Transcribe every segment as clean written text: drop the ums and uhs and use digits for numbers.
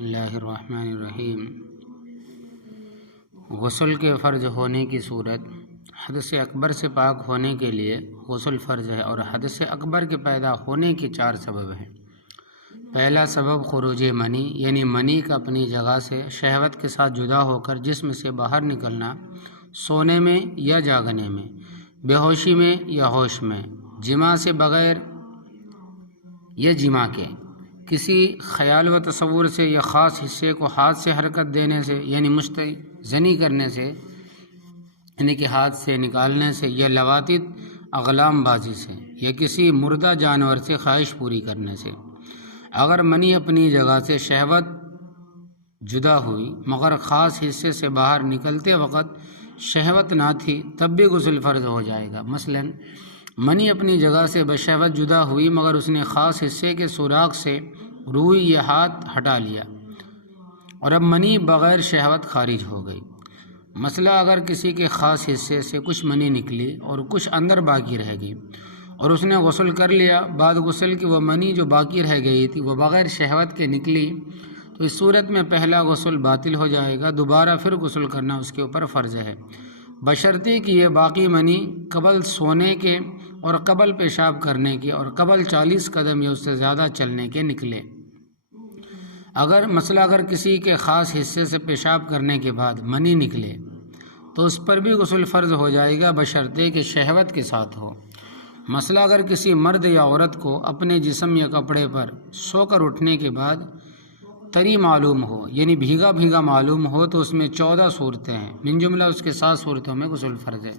اللہ الرحمن الرحیم۔ غسل کے فرض ہونے کی صورت: حدث اکبر سے پاک ہونے کے لیے غسل فرض ہے اور حدث اکبر کے پیدا ہونے کے 4 سبب ہیں۔ پہلا سبب خروج منی، یعنی منی کا اپنی جگہ سے شہوت کے ساتھ جدا ہو کر جسم سے باہر نکلنا، سونے میں یا جاگنے میں، بے ہوشی میں یا ہوش میں، جماع سے بغیر یا جماع کے، کسی خیال و تصور سے یا خاص حصے کو ہاتھ سے حرکت دینے سے، یعنی مستحضنی کرنے سے، یعنی کہ ہاتھ سے نکالنے سے، یا لواطت اغلام بازی سے، یا کسی مردہ جانور سے خواہش پوری کرنے سے۔ اگر منی اپنی جگہ سے شہوت جدا ہوئی مگر خاص حصے سے باہر نکلتے وقت شہوت نہ تھی تب بھی غسل فرض ہو جائے گا۔ مثلا منی اپنی جگہ سے بشہوت جدا ہوئی مگر اس نے خاص حصے کے سوراخ سے روئی یا ہاتھ ہٹا لیا اور اب منی بغیر شہوت خارج ہو گئی۔ مثلا اگر کسی کے خاص حصے سے کچھ منی نکلی اور کچھ اندر باقی رہ گئی اور اس نے غسل کر لیا، بعد غسل کی وہ منی جو باقی رہ گئی تھی وہ بغیر شہوت کے نکلی، تو اس صورت میں پہلا غسل باطل ہو جائے گا، دوبارہ پھر غسل کرنا اس کے اوپر فرض ہے، بشرطے کہ یہ باقی منی قبل سونے کے اور قبل پیشاب کرنے کے اور قبل 40 قدم یا اس سے زیادہ چلنے کے نکلے۔ اگر کسی کے خاص حصے سے پیشاب کرنے کے بعد منی نکلے تو اس پر بھی غسل فرض ہو جائے گا، بشرطے کہ شہوت کے ساتھ ہو۔ مثلا اگر کسی مرد یا عورت کو اپنے جسم یا کپڑے پر سو کر اٹھنے کے بعد طری معلوم ہو، یعنی بھیگا بھیگا معلوم ہو، تو اس میں 14 صورتیں ہیں، من جملہ اس کے 7 صورتوں میں غسل فرض ہے۔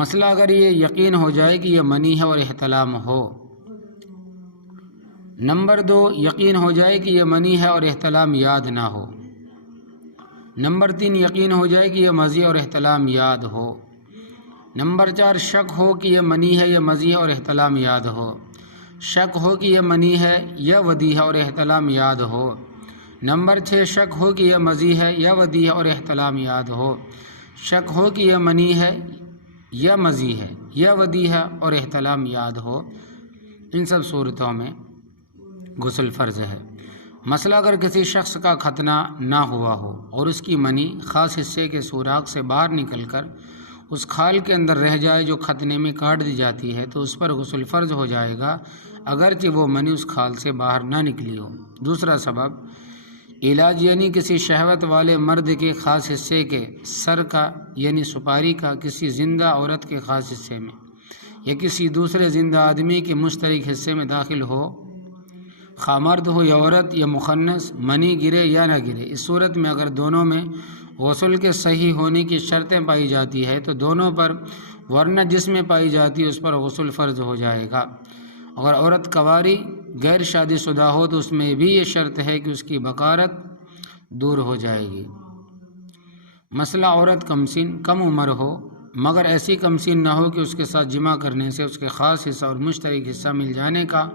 مثلا اگر یہ یقین ہو جائے کہ یہ منی ہے اور احتلام ہو۔ نمبر 2، یقین ہو جائے کہ یہ منی ہے اور احتلام یاد نہ ہو۔ نمبر 3، یقین ہو جائے کہ یہ مزی اور احتلام یاد ہو۔ نمبر 4، شک ہو کہ یہ منی ہے یا مزی ہے اور احتلام یاد ہو۔ شک ہو کہ یہ منی ہے یا ودی ہے اور احتلام یاد ہو۔ نمبر 6، شک ہو کہ یہ مزی ہے یا ودی ہے اور احتلام یاد ہو۔ شک ہو کہ یہ منی ہے یا مزی ہے یا ودی ہے اور احتلام یاد ہو۔ ان سب صورتوں میں غسل فرض ہے۔ مثلا اگر کسی شخص کا ختنہ نہ ہوا ہو اور اس کی منی خاص حصے کے سوراخ سے باہر نکل کر اس خال کے اندر رہ جائے جو ختنے میں کاٹ دی جاتی ہے تو اس پر غسل فرض ہو جائے گا، اگرچہ وہ منی اس خال سے باہر نہ نکلی ہو۔ دوسرا سبب علاج، یعنی کسی شہوت والے مرد کے خاص حصے کے سر کا، یعنی سپاری کا، کسی زندہ عورت کے خاص حصے میں یا کسی دوسرے زندہ آدمی کے مشترک حصے میں داخل ہو، خواہ مرد ہو یا عورت یا مخنث، منی گرے یا نہ گرے۔ اس صورت میں اگر دونوں میں غسل کے صحیح ہونے کی شرطیں پائی جاتی ہے تو دونوں پر، ورنہ جس میں پائی جاتی ہے اس پر غسل فرض ہو جائے گا۔ اگر عورت کنواری غیر شادی شدہ ہو تو اس میں بھی یہ شرط ہے کہ اس کی بکارت دور ہو جائے گی۔ مثلا عورت کمسن، کم عمر ہو مگر ایسی کمسن نہ ہو کہ اس کے ساتھ جماع کرنے سے اس کے خاص حصہ اور مشترک حصہ مل جانے کا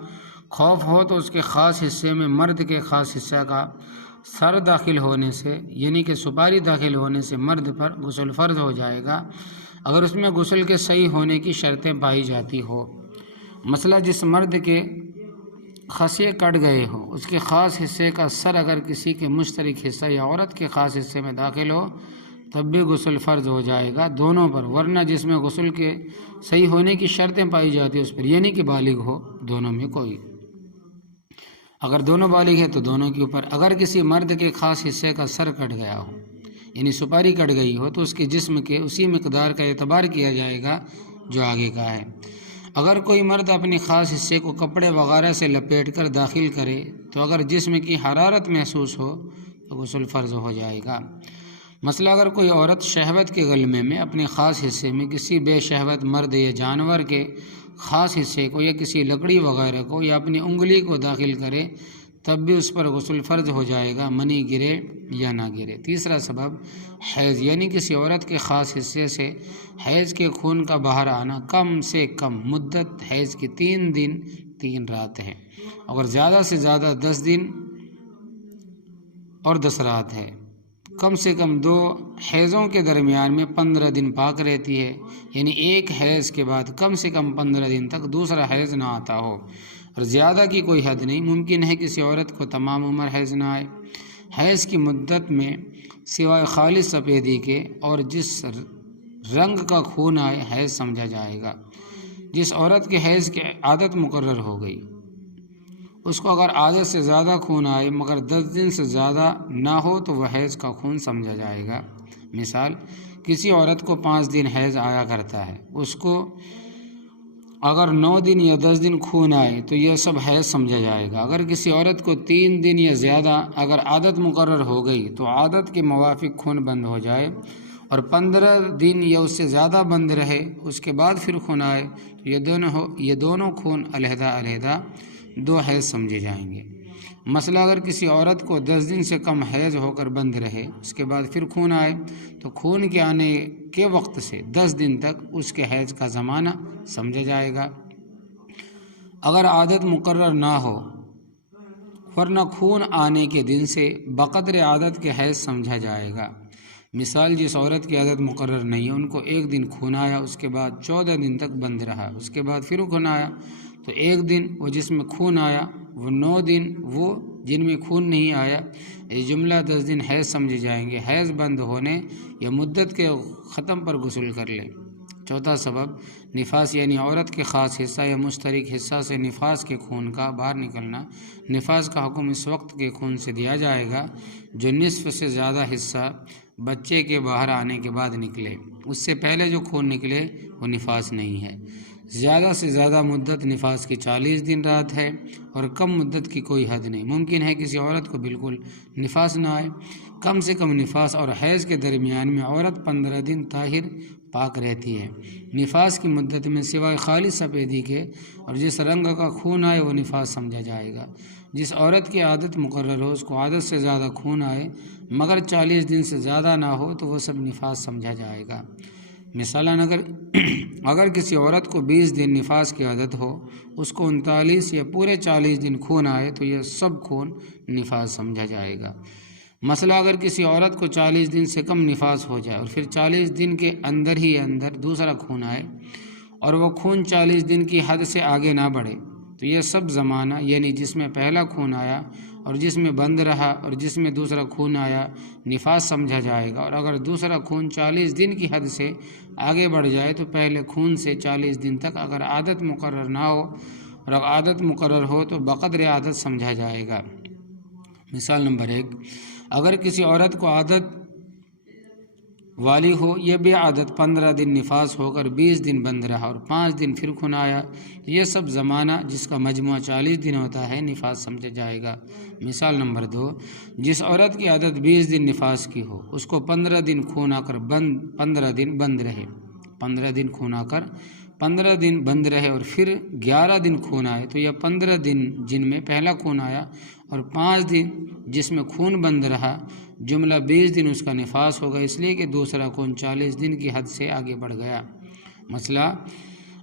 خوف ہو، تو اس کے خاص حصے میں مرد کے خاص حصہ کا سر داخل ہونے سے، یعنی کہ سپاری داخل ہونے سے مرد پر غسل فرض ہو جائے گا، اگر اس میں غسل کے صحیح ہونے کی شرطیں پائی جاتی ہو۔ مثلا جس مرد کے خصیے کٹ گئے ہو، اس کے خاص حصے کا سر اگر کسی کے مشترک حصہ یا عورت کے خاص حصے میں داخل ہو تب بھی غسل فرض ہو جائے گا دونوں پر، ورنہ جس میں غسل کے صحیح ہونے کی شرطیں پائی جاتی ہیں اس پر، یعنی کہ بالغ ہو، دونوں میں کوئی۔ اگر دونوں بالغ ہے تو دونوں کے اوپر۔ اگر کسی مرد کے خاص حصے کا سر کٹ گیا ہو، یعنی سپاری کٹ گئی ہو، تو اس کے جسم کے اسی مقدار کا اعتبار کیا جائے گا جو آگے کا ہے۔ اگر کوئی مرد اپنے خاص حصے کو کپڑے وغیرہ سے لپیٹ کر داخل کرے تو اگر جسم کی حرارت محسوس ہو تو غسل فرض ہو جائے گا۔ مثلا اگر کوئی عورت شہوت کے غلبے میں اپنے خاص حصے میں کسی بے شہوت مرد یا جانور کے خاص حصے کو یا کسی لکڑی وغیرہ کو یا اپنی انگلی کو داخل کرے تب بھی اس پر غسل فرض ہو جائے گا، منی گرے یا نہ گرے۔ تیسرا سبب حیض، یعنی کسی عورت کے خاص حصے سے حیض کے خون کا باہر آنا، کم سے کم مدت حیض کی 3 دن 3 رات ہے، اگر زیادہ سے زیادہ 10 دن اور 10 رات ہے، کم سے کم 2 حیضوں کے درمیان میں 15 دن پاک رہتی ہے، یعنی ایک حیض کے بعد کم سے کم 15 دن تک دوسرا حیض نہ آتا ہو، اور زیادہ کی کوئی حد نہیں۔ ممکن ہے کسی عورت کو تمام عمر حیض نہ آئے۔ حیض کی مدت میں سوائے خالص سفیدی کے اور جس رنگ کا خون آئے حیض سمجھا جائے گا۔ جس عورت کے حیض کی عادت مقرر ہو گئی، اس کو اگر عادت سے زیادہ خون آئے مگر 10 دن سے زیادہ نہ ہو تو وہ حیض کا خون سمجھا جائے گا۔ مثال، کسی عورت کو 5 دن حیض آیا کرتا ہے، اس کو اگر 9 دن یا 10 دن خون آئے تو یہ سب حیض سمجھا جائے گا۔ اگر کسی عورت کو 3 دن یا زیادہ اگر عادت مقرر ہو گئی تو عادت کے موافق خون بند ہو جائے اور 15 دن یا اس سے زیادہ بند رہے، اس کے بعد پھر خون آئے تو یہ دونوں خون علیحدہ علیحدہ 2 حیض سمجھے جائیں گے۔ مسئلہ، اگر کسی عورت کو 10 دن سے کم حیض ہو کر بند رہے، اس کے بعد پھر خون آئے تو خون کے آنے کے وقت سے 10 دن تک اس کے حیض کا زمانہ سمجھا جائے گا۔ اگر عادت مقرر نہ ہو ورنہ خون آنے کے دن سے بقدر عادت کے حیض سمجھا جائے گا۔ مثال، جس عورت کی عادت مقرر نہیں ہے، ان کو 1 دن خون آیا، اس کے بعد 14 دن تک بند رہا، اس کے بعد پھر خون آیا تو 1 دن وہ جس میں خون آیا، وہ 9 دن وہ جن میں خون نہیں آیا، یہ جملہ 10 دن حیض سمجھے جائیں گے۔ حیض بند ہونے یا مدت کے ختم پر غسل کر لیں۔ چوتھا سبب، نفاس یعنی عورت کے خاص حصہ یا مشترک حصہ سے نفاس کے خون کا باہر نکلنا۔ نفاس کا حکم اس وقت کے خون سے دیا جائے گا جو نصف سے زیادہ حصہ بچے کے باہر آنے کے بعد نکلے۔ اس سے پہلے جو خون نکلے وہ نفاس نہیں ہے۔ زیادہ سے زیادہ مدت نفاس کی 40 دن رات ہے اور کم مدت کی کوئی حد نہیں۔ ممکن ہے کسی عورت کو بالکل نفاس نہ آئے۔ کم سے کم نفاس اور حیض کے درمیان میں عورت 15 دن طاہر پاک رہتی ہے۔ نفاس کی مدت میں سوائے خالص سفیدی کے اور جس رنگ کا خون آئے وہ نفاس سمجھا جائے گا۔ جس عورت کی عادت مقرر ہو، اس کو عادت سے زیادہ خون آئے مگر 40 دن سے زیادہ نہ ہو تو وہ سب نفاس سمجھا جائے گا۔ مثلاً اگر کسی عورت کو 20 دن نفاس کی عادت ہو، اس کو 39 یا پورے 40 دن خون آئے تو یہ سب خون نفاس سمجھا جائے گا۔ مسئلہ، اگر کسی عورت کو 40 دن سے کم نفاس ہو جائے اور پھر 40 دن کے اندر ہی اندر دوسرا خون آئے اور وہ خون 40 دن کی حد سے آگے نہ بڑھے تو یہ سب زمانہ یعنی جس میں پہلا خون آیا اور جس میں بند رہا اور جس میں دوسرا خون آیا نفاس سمجھا جائے گا۔ اور اگر دوسرا خون 40 دن کی حد سے آگے بڑھ جائے تو پہلے خون سے 40 دن تک اگر عادت مقرر نہ ہو اور اگر عادت مقرر ہو تو بقدر عادت سمجھا جائے گا۔ مثال نمبر 1، اگر کسی عورت کو عادت والی ہو، یہ بے عادت 15 دن نفاس ہو کر 20 دن بند رہا اور 5 دن پھر خون آیا تو یہ سب زمانہ جس کا مجموعہ 40 دن ہوتا ہے نفاس سمجھا جائے گا۔ مثال نمبر 2، جس عورت کی عادت 20 دن نفاس کی ہو، اس کو 15 دن خون آ کر 15 دن بند رہے، 15 دن خون آ کر 15 دن بند رہے اور پھر 11 دن خون آئے تو یہ 15 دن جن میں پہلا خون آیا اور 5 دن جس میں خون بند رہا، جملہ 20 دن اس کا نفاس ہوگا، اس لیے کہ دوسرا خون 40 دن کی حد سے آگے بڑھ گیا۔ مسئلہ،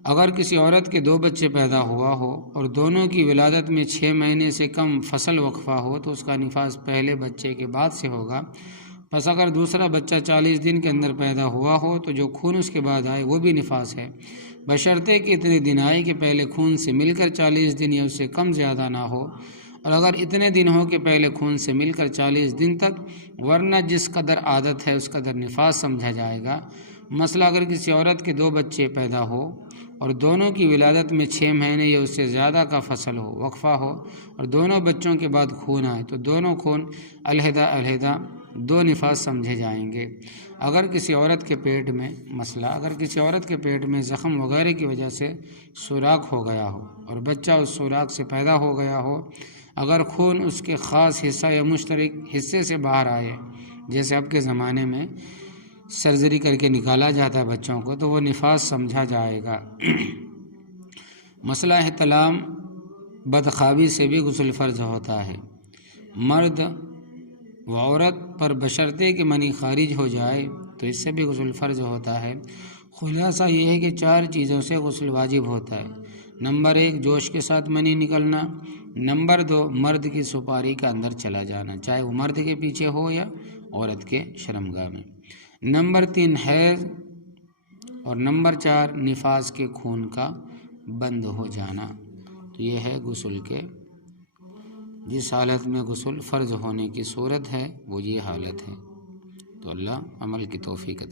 اگر کسی عورت کے 2 بچے پیدا ہوا ہو اور دونوں کی ولادت میں 6 مہینے سے کم فصل وقفہ ہو تو اس کا نفاس پہلے بچے کے بعد سے ہوگا۔ پس اگر دوسرا بچہ 40 دن کے اندر پیدا ہوا ہو تو جو خون اس کے بعد آئے وہ بھی نفاس ہے، بشرطے کہ اتنے دن آئے کہ پہلے خون سے مل کر 40 دن یا اس سے کم زیادہ نہ ہو، اور اگر اتنے دن ہو کہ پہلے خون سے مل کر 40 دن تک، ورنہ جس قدر عادت ہے اس قدر نفاس سمجھا جائے گا۔ مسئلہ، اگر کسی عورت کے 2 بچے پیدا ہو اور دونوں کی ولادت میں 6 مہینے یا اس سے زیادہ کا فصل ہو وقفہ ہو اور دونوں بچوں کے بعد خون آئے تو دونوں خون علیحدہ علیحدہ 2 نفاس سمجھے جائیں گے۔ اگر کسی عورت کے پیٹ میں اگر کسی عورت کے پیٹ میں زخم وغیرہ کی وجہ سے سوراخ ہو گیا ہو اور بچہ اس سوراخ سے پیدا ہو گیا ہو، اگر خون اس کے خاص حصہ یا مشترک حصے سے باہر آئے، جیسے اب کے زمانے میں سرجری کر کے نکالا جاتا ہے بچوں کو، تو وہ نفاس سمجھا جائے گا۔ مسئلہ احتلام، بدخوابی سے بھی غسل فرض ہوتا ہے۔ مرد و عورت پر بشرطے کہ منی خارج ہو جائے تو اس سے بھی غسل فرض ہوتا ہے۔ خلاصہ یہ ہے کہ 4 چیزوں سے غسل واجب ہوتا ہے۔ نمبر 1، جوش کے ساتھ منی نکلنا۔ نمبر 2، مرد کی سپاری کا اندر چلا جانا، چاہے وہ مرد کے پیچھے ہو یا عورت کے شرمگاہ میں۔ نمبر 3، حیض، اور نمبر 4، نفاس کے خون کا بند ہو جانا۔ تو یہ ہے غسل کے جس حالت میں غسل فرض ہونے کی صورت ہے وہ یہ حالت ہے۔ تو اللہ عمل کی توفیق عطا